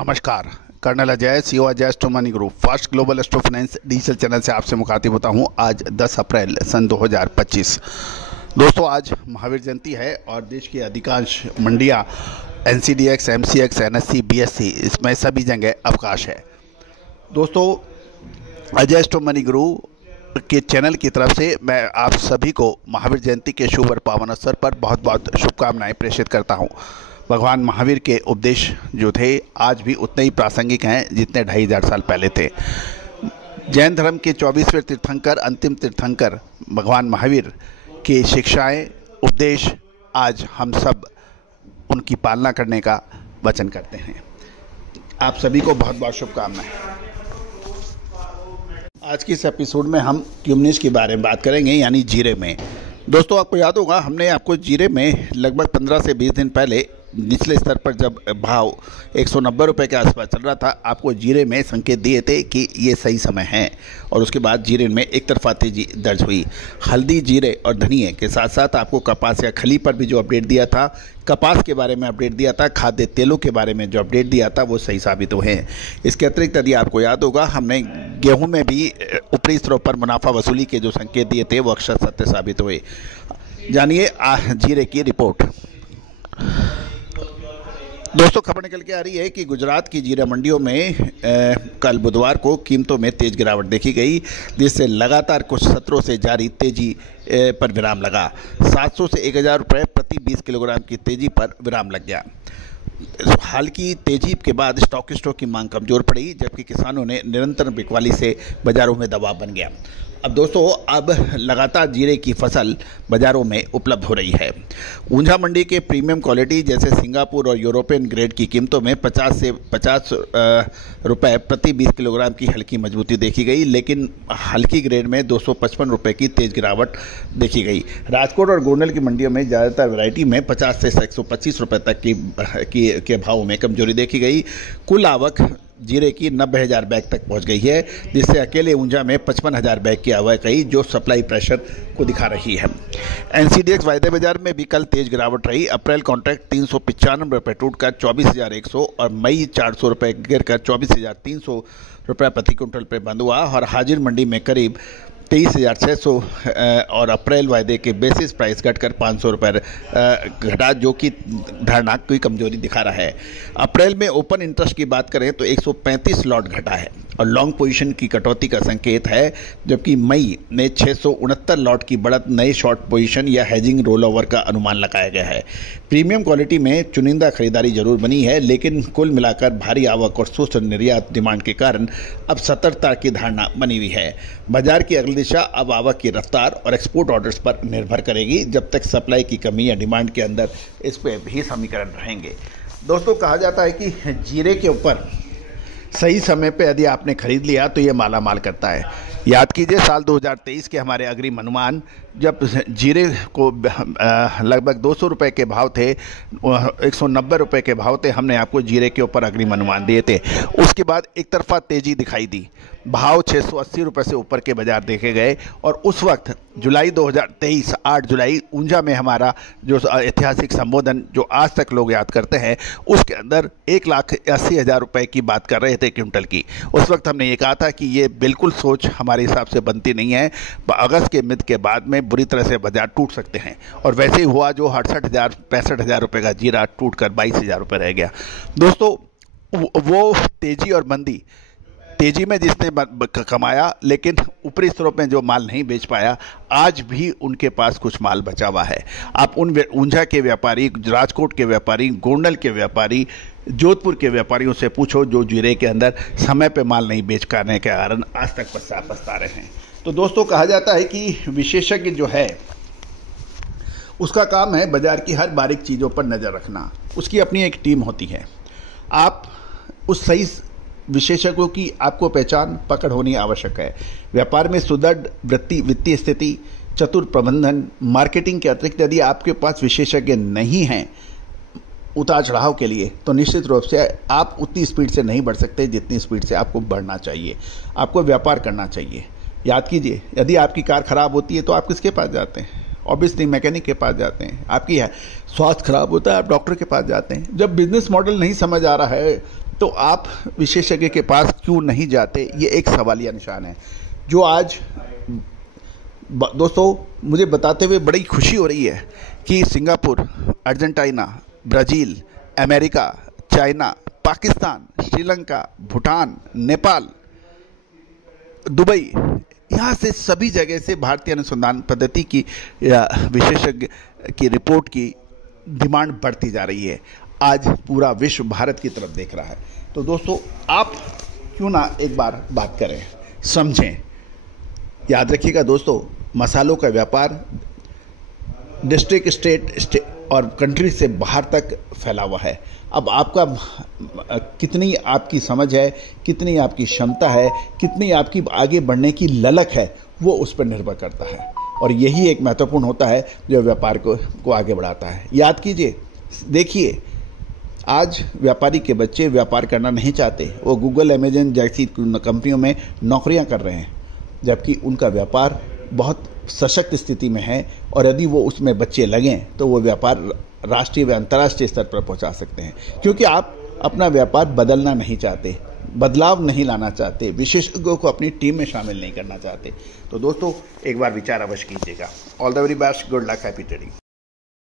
नमस्कार। Colonel Ajay, CEO Ajay astro money group fast global astro finance digital channel से आपसे मुखातिब होता हूं। आज 10 अप्रैल सन 2025। दोस्तों, आज महावीर जयंती है और देश की अधिकांश मंडियां एनसीडीएक्स, एमसीएक्स, एनएससी, बीएससी इसमें सभी जगह अवकाश है। दोस्तों, अजय एस्ट्रो मनी ग्रुप के चैनल की तरफ से मैं आप सभी को महावीर जयंती के शुभ और पावन अवसर पर बहुत बहुत शुभकामनाएं प्रेषित करता हूं। भगवान महावीर के उपदेश जो थे आज भी उतने ही प्रासंगिक हैं जितने 2500 साल पहले थे। जैन धर्म के 24वें तीर्थंकर, अंतिम तीर्थंकर भगवान महावीर की शिक्षाएं, उपदेश आज हम सब उनकी पालना करने का वचन करते हैं। आप सभी को बहुत बहुत शुभकामनाएं। आज की इस एपिसोड में हम क्यूमनिस के बारे में बात करेंगे, यानी जीरे में। दोस्तों, आपको याद होगा हमने आपको जीरे में लगभग 15 से 20 दिन पहले निचले स्तर पर जब भाव 190 रुपये के आसपास चल रहा था, आपको जीरे में संकेत दिए थे कि ये सही समय है और उसके बाद जीरे में एक तरफा तेजी दर्ज हुई। हल्दी, जीरे और धनिए के साथ साथ आपको कपास या खली पर भी जो अपडेट दिया था, कपास के बारे में अपडेट दिया था, खाद्य तेलों के बारे में जो अपडेट दिया था वो सही साबित हुए हैं। इसके अतिरिक्त यदि आपको याद होगा हमने गेहूँ में भी ऊपरी स्तरों पर मुनाफा वसूली के जो संकेत दिए थे वो अक्षर सत्य साबित हुए। जानिए जीरे की रिपोर्ट। दोस्तों, खबर निकल के आ रही है कि गुजरात की जीरा मंडियों में कल बुधवार को कीमतों में तेज गिरावट देखी गई, जिससे लगातार कुछ सत्रों से जारी तेजी पर विराम लगा। 700 से 1000 रुपये प्रति 20 किलोग्राम की तेजी पर विराम लग गया। हाल की तेजी के बाद स्टॉकिस्टों की मांग कमजोर पड़ी, जबकि किसानों ने निरंतर बिकवाली से बाजारों में दबाव बन गया। अब दोस्तों, अब लगातार जीरे की फसल बाज़ारों में उपलब्ध हो रही है। ऊंझा मंडी के प्रीमियम क्वालिटी जैसे सिंगापुर और यूरोपियन ग्रेड की कीमतों में 50 से 50 रुपये प्रति 20 किलोग्राम की हल्की मजबूती देखी गई, लेकिन हल्की ग्रेड में 255 रुपये की तेज़ गिरावट देखी गई। राजकोट और गोंडल की मंडियों में ज़्यादातर वैरायटी में 50 से 125 रुपये तक के भाव में कमजोरी देखी गई। कुल आवक जीरे की 90,000 बैग तक पहुंच गई है, जिससे अकेले ऊंझा में 55,000 बैग की आवक आई, जो सप्लाई प्रेशर को दिखा रही है। एनसीडीएक्स वायदे बाजार में भी कल तेज गिरावट रही। अप्रैल कॉन्ट्रैक्ट 395 रुपये टूटकर 24,100 और मई 400 रुपये गिरकर 24,300 रुपये प्रति क्विंटल पर बंद हुआ और हाजिर मंडी में करीब 23,600 और अप्रैल वायदे के बेसिस प्राइस घटकर 500 रुपये घटा, जो कि धारणा की कमजोरी दिखा रहा है। अप्रैल में ओपन इंटरेस्ट की बात करें तो 135 लॉट घटा है और लॉन्ग पोजीशन की कटौती का संकेत है, जबकि मई में 669 लॉट की बढ़त नए शॉर्ट पोजीशन या हेजिंग रोल ओवर का अनुमान लगाया गया है। प्रीमियम क्वालिटी में चुनिंदा खरीदारी जरूर बनी है, लेकिन कुल मिलाकर भारी आवक और सुस्त निर्यात डिमांड के कारण अब सतर्कता की धारणा बनी हुई है। बाजार की अगली दिशा अब आवक की रफ्तार और एक्सपोर्ट ऑर्डर्स पर निर्भर करेगी, जब तक सप्लाई की कमी या डिमांड के अंदर इस पर भी समीकरण रहेंगे। दोस्तों, कहा जाता है कि जीरे के ऊपर सही समय पे यदि आपने खरीद लिया तो ये माला माल करता है। याद कीजिए साल 2023 के हमारे अग्रिम अनुमान, जब जीरे को लगभग 200 रुपये के भाव थे, 190 रुपये के भाव थे, हमने आपको जीरे के ऊपर अग्रिम अनुमान दिए थे। उसके बाद एक तरफा तेजी दिखाई दी, भाव 680 रुपये से ऊपर के बाजार देखे गए और उस वक्त जुलाई 2023 8 जुलाई ऊंझा में हमारा जो ऐतिहासिक संबोधन जो आज तक लोग याद करते हैं, उसके अंदर 1,80,000 रुपये की बात कर रहे थे क्विंटल की। उस वक्त हमने ये कहा था कि ये बिल्कुल सोच हमारे हिसाब से बनती नहीं है। अगस्त के मिड के बाद में बुरी तरह से बाजार टूट सकते हैं और वैसे ही हुआ, जो 68,000 65,000 रुपये का जीरा टूटकर 22,000 रुपये रह गया। दोस्तों, वो तेजी और मंदी, तेजी में जिसने कमाया लेकिन ऊपरी स्तरों में जो माल नहीं बेच पाया, आज भी उनके पास कुछ माल बचा हुआ है। आप उन ऊंझा के व्यापारी, राजकोट के व्यापारी, गोंडल के व्यापारी, जोधपुर के व्यापारियों से पूछो जो जीरे के अंदर समय पे माल नहीं बेच पाने के कारण आज तक पछता रहे हैं। तो दोस्तों, कहा जाता है कि विशेषज्ञ जो है उसका काम है बाजार की हर बारीक चीज़ों पर नज़र रखना। उसकी अपनी एक टीम होती है। आप उस सही विशेषज्ञों की आपको पहचान पकड़ होनी आवश्यक है। व्यापार में सुदृढ़ वित्तीय स्थिति, चतुर प्रबंधन, मार्केटिंग के अतिरिक्त यदि आपके पास विशेषज्ञ नहीं हैं उतार चढ़ाव के लिए, तो निश्चित रूप से आप उतनी स्पीड से नहीं बढ़ सकते जितनी स्पीड से आपको बढ़ना चाहिए। आपको व्यापार करना चाहिए। याद कीजिए, यदि आपकी कार खराब होती है तो आप किसके पास जाते हैं? ऑब्वियसली मैकेनिक के पास जाते हैं। आपकी स्वास्थ्य खराब होता है, आप डॉक्टर के पास जाते हैं। जब बिजनेस मॉडल नहीं समझ आ रहा है तो आप विशेषज्ञ के पास क्यों नहीं जाते, ये एक सवालिया निशान है जो आज दोस्तों मुझे बताते हुए बड़ी खुशी हो रही है कि Singapore, Argentina, Brazil, America, China, Pakistan, Sri Lanka, Bhutan, Nepal, Dubai, यहाँ से सभी जगह से भारतीय अनुसंधान पद्धति की विशेषज्ञ की रिपोर्ट की डिमांड बढ़ती जा रही है। आज पूरा विश्व भारत की तरफ देख रहा है। तो दोस्तों आप क्यों ना एक बार बात करें, समझें। याद रखिएगा दोस्तों, मसालों का व्यापार डिस्ट्रिक्ट, स्टेट और कंट्री से बाहर तक फैला हुआ है। अब आपका कितनी आपकी समझ है, कितनी आपकी क्षमता है, कितनी आपकी आगे बढ़ने की ललक है, वो उस पर निर्भर करता है। और यही एक महत्वपूर्ण होता है जो व्यापार को आगे बढ़ाता है। याद कीजिए, देखिए आज व्यापारी के बच्चे व्यापार करना नहीं चाहते, वो गूगल, अमेजन जैसी कंपनियों में नौकरियां कर रहे हैं, जबकि उनका व्यापार बहुत सशक्त स्थिति में है और यदि वो उसमें बच्चे लगें तो वो व्यापार राष्ट्रीय व अंतर्राष्ट्रीय स्तर पर पहुंचा सकते हैं। क्योंकि आप अपना व्यापार बदलना नहीं चाहते, बदलाव नहीं लाना चाहते, विशेषज्ञों को अपनी टीम में शामिल नहीं करना चाहते। तो दोस्तों एक बार विचार अवश्य कीजिएगा। All the very best, good luck, happy trading.